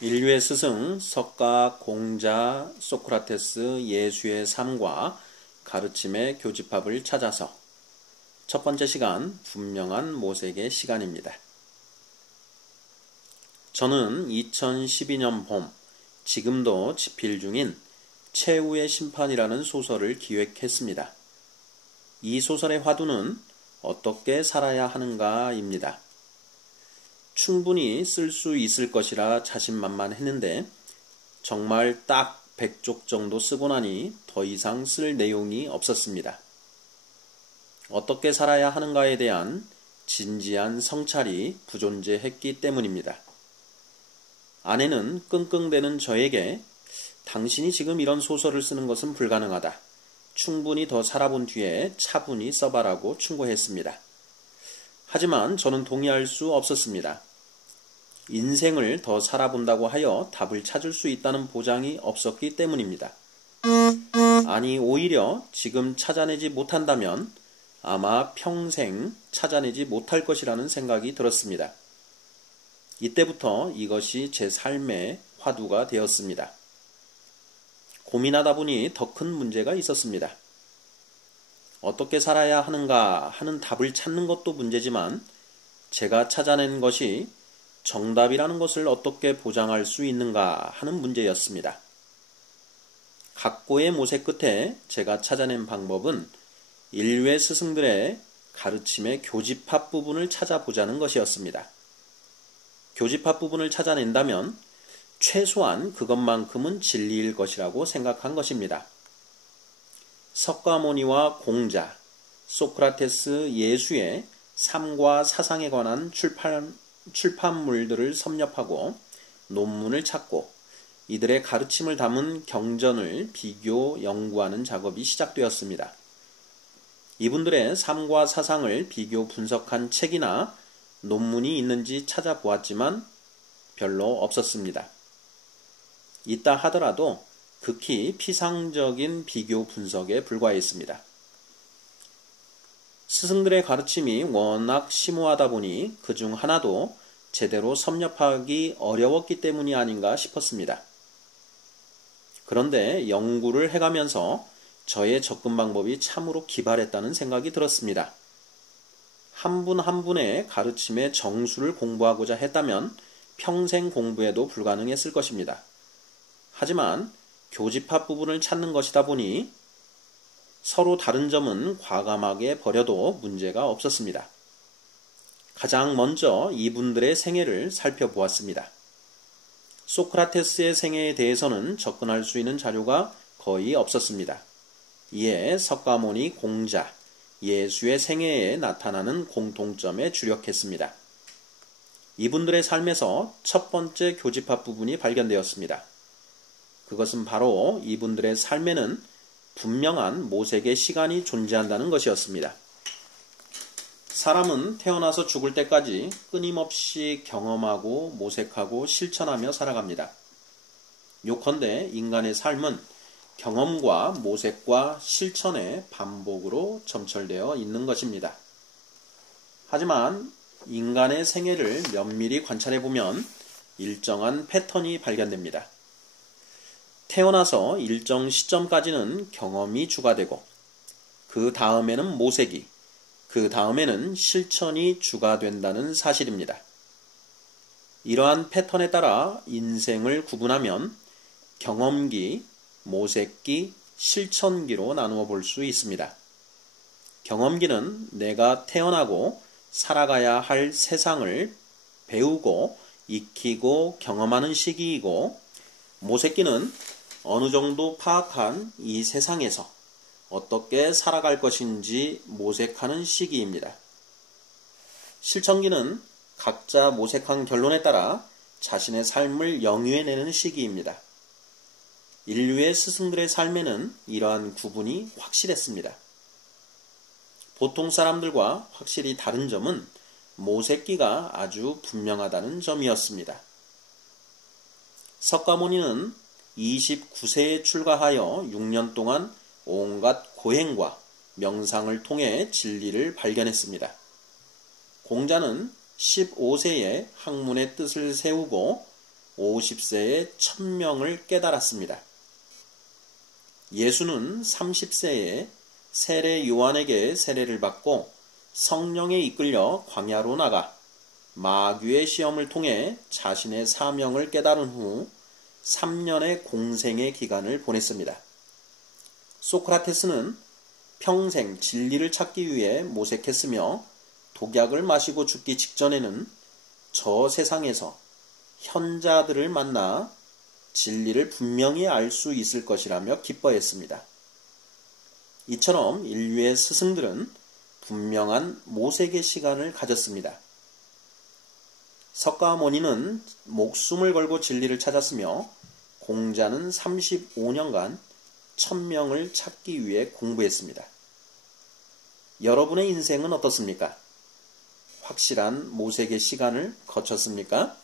인류의 스승 석가, 공자, 소크라테스, 예수의 삶과 가르침의 교집합을 찾아서 첫 번째 시간, 분명한 모색의 시간입니다. 저는 2012년 봄, 지금도 집필 중인 최후의 심판이라는 소설을 기획했습니다. 이 소설의 화두는 어떻게 살아야 하는가입니다. 충분히 쓸 수 있을 것이라 자신만만했는데 정말 딱 100쪽 정도 쓰고 나니 더 이상 쓸 내용이 없었습니다. 어떻게 살아야 하는가에 대한 진지한 성찰이 부존재했기 때문입니다. 아내는 끙끙대는 저에게 당신이 지금 이런 소설을 쓰는 것은 불가능하다. 충분히 더 살아본 뒤에 차분히 써봐라고 충고했습니다. 하지만 저는 동의할 수 없었습니다. 인생을 더 살아본다고 하여 답을 찾을 수 있다는 보장이 없었기 때문입니다. 아니, 오히려 지금 찾아내지 못한다면 아마 평생 찾아내지 못할 것이라는 생각이 들었습니다. 이때부터 이것이 제 삶의 화두가 되었습니다. 고민하다 보니 더 큰 문제가 있었습니다. 어떻게 살아야 하는가 하는 답을 찾는 것도 문제지만 제가 찾아낸 것이 정답이라는 것을 어떻게 보장할 수 있는가 하는 문제였습니다. 각고의 모색 끝에 제가 찾아낸 방법은 인류의 스승들의 가르침의 교집합 부분을 찾아보자는 것이었습니다. 교집합 부분을 찾아낸다면 최소한 그것만큼은 진리일 것이라고 생각한 것입니다. 석가모니와 공자, 소크라테스, 예수의 삶과 사상에 관한 출판물들을 섭렵하고 논문을 찾고 이들의 가르침을 담은 경전을 비교 연구하는 작업이 시작되었습니다. 이분들의 삶과 사상을 비교 분석한 책이나 논문이 있는지 찾아보았지만 별로 없었습니다. 있다 하더라도 극히 피상적인 비교 분석에 불과했습니다. 스승들의 가르침이 워낙 심오하다 보니 그중 하나도 제대로 섭렵하기 어려웠기 때문이 아닌가 싶었습니다. 그런데 연구를 해가면서 저의 접근 방법이 참으로 기발했다는 생각이 들었습니다. 한 분 한 분의 가르침의 정수를 공부하고자 했다면 평생 공부에도 불가능했을 것입니다. 하지만 교집합 부분을 찾는 것이다 보니 서로 다른 점은 과감하게 버려도 문제가 없었습니다. 가장 먼저 이분들의 생애를 살펴보았습니다. 소크라테스의 생애에 대해서는 접근할 수 있는 자료가 거의 없었습니다. 이에 석가모니, 공자, 예수의 생애에 나타나는 공통점에 주력했습니다. 이분들의 삶에서 첫 번째 교집합 부분이 발견되었습니다. 그것은 바로 이분들의 삶에는 분명한 모색의 시간이 존재한다는 것이었습니다. 사람은 태어나서 죽을 때까지 끊임없이 경험하고 모색하고 실천하며 살아갑니다. 요컨대 인간의 삶은 경험과 모색과 실천의 반복으로 점철되어 있는 것입니다. 하지만 인간의 생애를 면밀히 관찰해보면 일정한 패턴이 발견됩니다. 태어나서 일정 시점까지는 경험이 주가 되고 그 다음에는 모색이, 그 다음에는 실천이 주가 된다는 사실입니다. 이러한 패턴에 따라 인생을 구분하면 경험기, 모색기, 실천기로 나누어 볼 수 있습니다. 경험기는 내가 태어나고 살아가야 할 세상을 배우고 익히고 경험하는 시기이고, 모색기는 어느 정도 파악한 이 세상에서 어떻게 살아갈 것인지 모색하는 시기입니다. 실천기는 각자 모색한 결론에 따라 자신의 삶을 영위해내는 시기입니다. 인류의 스승들의 삶에는 이러한 구분이 확실했습니다. 보통 사람들과 확실히 다른 점은 모색기가 아주 분명하다는 점이었습니다. 석가모니는 29세에 출가하여 6년 동안 온갖 고행과 명상을 통해 진리를 발견했습니다. 공자는 15세에 학문의 뜻을 세우고 50세에 1000명을 깨달았습니다. 예수는 30세에 세례 요한에게 세례를 받고 성령에 이끌려 광야로 나가 마귀의 시험을 통해 자신의 사명을 깨달은 후 3년의 공생의 기간을 보냈습니다. 소크라테스는 평생 진리를 찾기 위해 모색했으며 독약을 마시고 죽기 직전에는 저 세상에서 현자들을 만나 진리를 분명히 알 수 있을 것이라며 기뻐했습니다. 이처럼 인류의 스승들은 분명한 모색의 시간을 가졌습니다. 석가모니는 목숨을 걸고 진리를 찾았으며 공자는 35년간 1000명을 찾기 위해 공부했습니다. 여러분의 인생은 어떻습니까? 확실한 모색의 시간을 거쳤습니까?